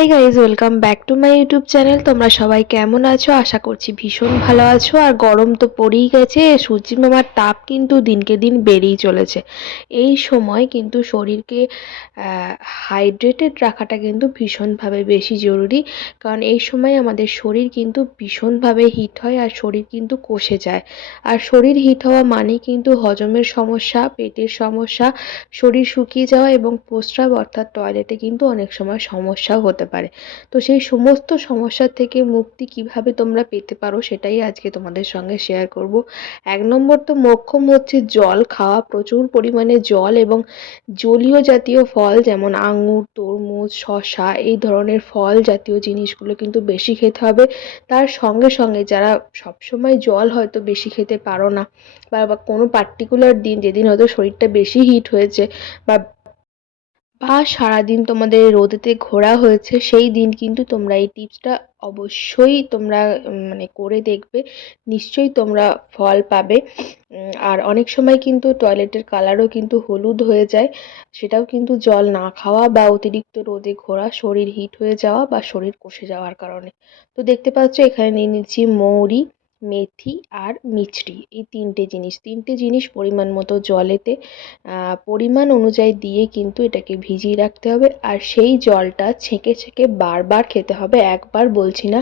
Hi guys welcome back to my YouTube channel তোমরা সবাই কেমন আছো? আশা করছি ভীষণ ভালো আছো। আর গরম তো পড়েই গেছে। সূর্যি মামার তাপ কিন্তু দিনকে দিন বেড়েই চলেছে। এই সময় কিন্তু শরীরকে হাইড্রেটেড রাখাটা কিন্তু ভীষণভাবে বেশি জরুরি। কারণ এই সময় আমাদের শরীর কিন্তু ভীষণভাবে হিট হয় আর শরীর কিন্তু কষে যায়। আর শরীর হিট হওয়া মানে কিন্তু হজমের সমস্যা, পেটের সমস্যা, শরীর শুকিয়ে যাওয়া এবং প্রস্রাব অর্থাৎ টয়লেটে কিন্তু অনেক সময় সমস্যাও হতে পারে। তো সেই সমস্ত সমস্যার থেকে মুক্তি কীভাবে তোমরা পেতে পারো সেটাই আজকে তোমাদের সঙ্গে শেয়ার করব। এক নম্বর তো মোক্ষম হচ্ছে জল খাওয়া। প্রচুর পরিমাণে জল এবং জলীয় জাতীয় ফল যেমন আঙুর, তরমুজ শশা এই ধরনের ফল জাতীয় জিনিসগুলো কিন্তু বেশি খেতে হবে। তার সঙ্গে সঙ্গে যারা সবসময় জল হয়তো বেশি খেতে পারো না বা কোনো পার্টিকুলার দিন যেদিন হয়তো শরীরটা বেশি হিট হয়েছে বা বা সারাদিন তোমাদের রোদেতে ঘোরা হয়েছে, সেই দিন কিন্তু তোমরা এই টিপসটা অবশ্যই তোমরা মানে করে দেখবে। নিশ্চয়ই তোমরা ফল পাবে। আর অনেক সময় কিন্তু টয়লেটের কালারও কিন্তু হলুদ হয়ে যায়। সেটাও কিন্তু জল না খাওয়া বা অতিরিক্ত রোদে ঘোরা শরীর হিট হয়ে যাওয়া বা শরীর কষে যাওয়ার কারণে। তো দেখতে পাচ্ছ, এখানে নিয়ে নিচ্ছি মৌরি। মেথি আর মিছরি, এই তিনটে জিনিস। তিনটে জিনিস পরিমাণ মতো জলেতে পরিমাণ অনুযায়ী দিয়ে কিন্তু এটাকে ভিজিয়ে রাখতে হবে। আর সেই জলটা ছেঁকে ছেঁকে বারবার খেতে হবে। একবার বলছি না,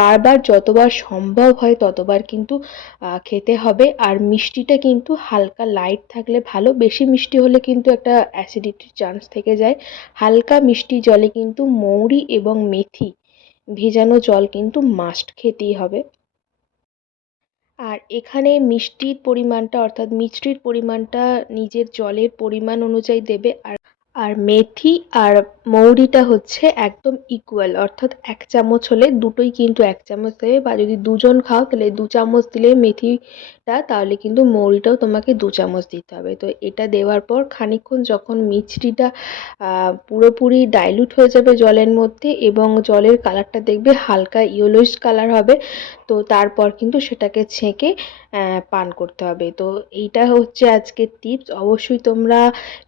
বারবার যতবার সম্ভব হয় ততবার কিন্তু খেতে হবে। আর মিষ্টিটা কিন্তু হালকা লাইট থাকলে ভালো। বেশি মিষ্টি হলে কিন্তু একটা অ্যাসিডিটির চান্স থেকে যায়। হালকা মিষ্টি জলে কিন্তু মৌরি এবং মেথি ভেজানো জল কিন্তু মাস্ট খেতেই হবে। আর এখানে মিষ্টির পরিমাণটা অর্থাৎ মিছরির পরিমাণটা নিজের জলের পরিমাণ অনুযায়ী দেবে। আর আর মেথি আর মৌরিটা হচ্ছে একদম ইকুয়াল অর্থাৎ এক চামচ হলে দুটোই কিন্তু এক চামচ দেবে বা যদি দুজন খাও তাহলে দু চামচ দিলে মেথিটা তাহলে কিন্তু মৌরিটাও তোমাকে দু চামচ দিতে হবে। তো এটা দেওয়ার পর খানিকক্ষণ যখন আহ, পুরোপুরি ডাইলুট হয়ে যাবে জলের মধ্যে এবং জলের কালারটা দেখবে হালকা ইয়েলোইশ কালার হবে তো তারপর কিন্তু সেটাকে ছেঁকে পান করতে হবে। তো এইটা হচ্ছে আজকের টিপস অবশ্যই তোমরা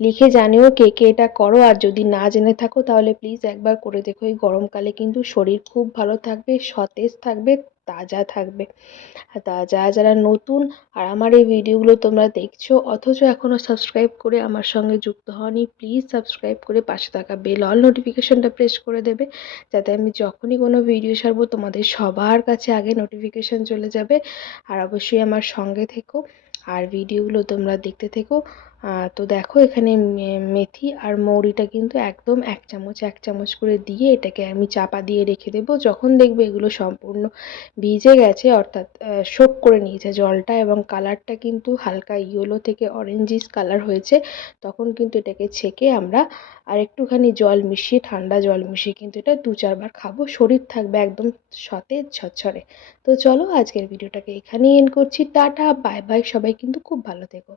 লিখে জানিও কে কে এটা করো আর যদি না জেনে থাকো তাহলে প্লিজ একবার করে দেখো। এই গরমকালে কিন্তু শরীর খুব ভালো থাকবে, সতেজ থাকবে, তাজা থাকবে। তা যারা যারা নতুন আর আমার এই ভিডিওগুলো তোমরা দেখছ, অথচ এখনও সাবস্ক্রাইব করে আমার সঙ্গে যুক্ত হওনি প্লিজ সাবস্ক্রাইব করে পাশে থাকা বেল অল নোটিফিকেশনটা প্রেস করে দেবে, যাতে আমি যখনই কোনো ভিডিও ছাড়বো তোমাদের সবার কাছে আগে নোটিফিকেশন চলে যাবে। আর অবশ্যই আমার সঙ্গে থেকো। আর ভিডিওগুলো তোমরা দেখতে থেকো। তো দেখো এখানে মেথি আর মৌরিটা কিন্তু একদম এক চামচ এক চামচ করে দিয়ে এটাকে আমি চাপা দিয়ে রেখে দেবো। যখন দেখবে এগুলো সম্পূর্ণ ভিজে গেছে, অর্থাৎ শোক করে নিয়েছে জলটা এবং কালারটা কিন্তু হালকা ইয়েলো থেকে অরেঞ্জিস কালার হয়েছে, তখন কিন্তু এটাকে ছেঁকে আমরা আর একটুখানি জল মিশিয়ে, ঠান্ডা জল মিশিয়ে কিন্তু এটা দু চারবার খাব। শরীর থাকবে একদম সতেজ ঝরঝরে। তো চলো আজকের ভিডিওটাকে এখানেই এন্ড করছি। টাটা বাই বাই সবাই কিন্তু খুব ভালো থেকো।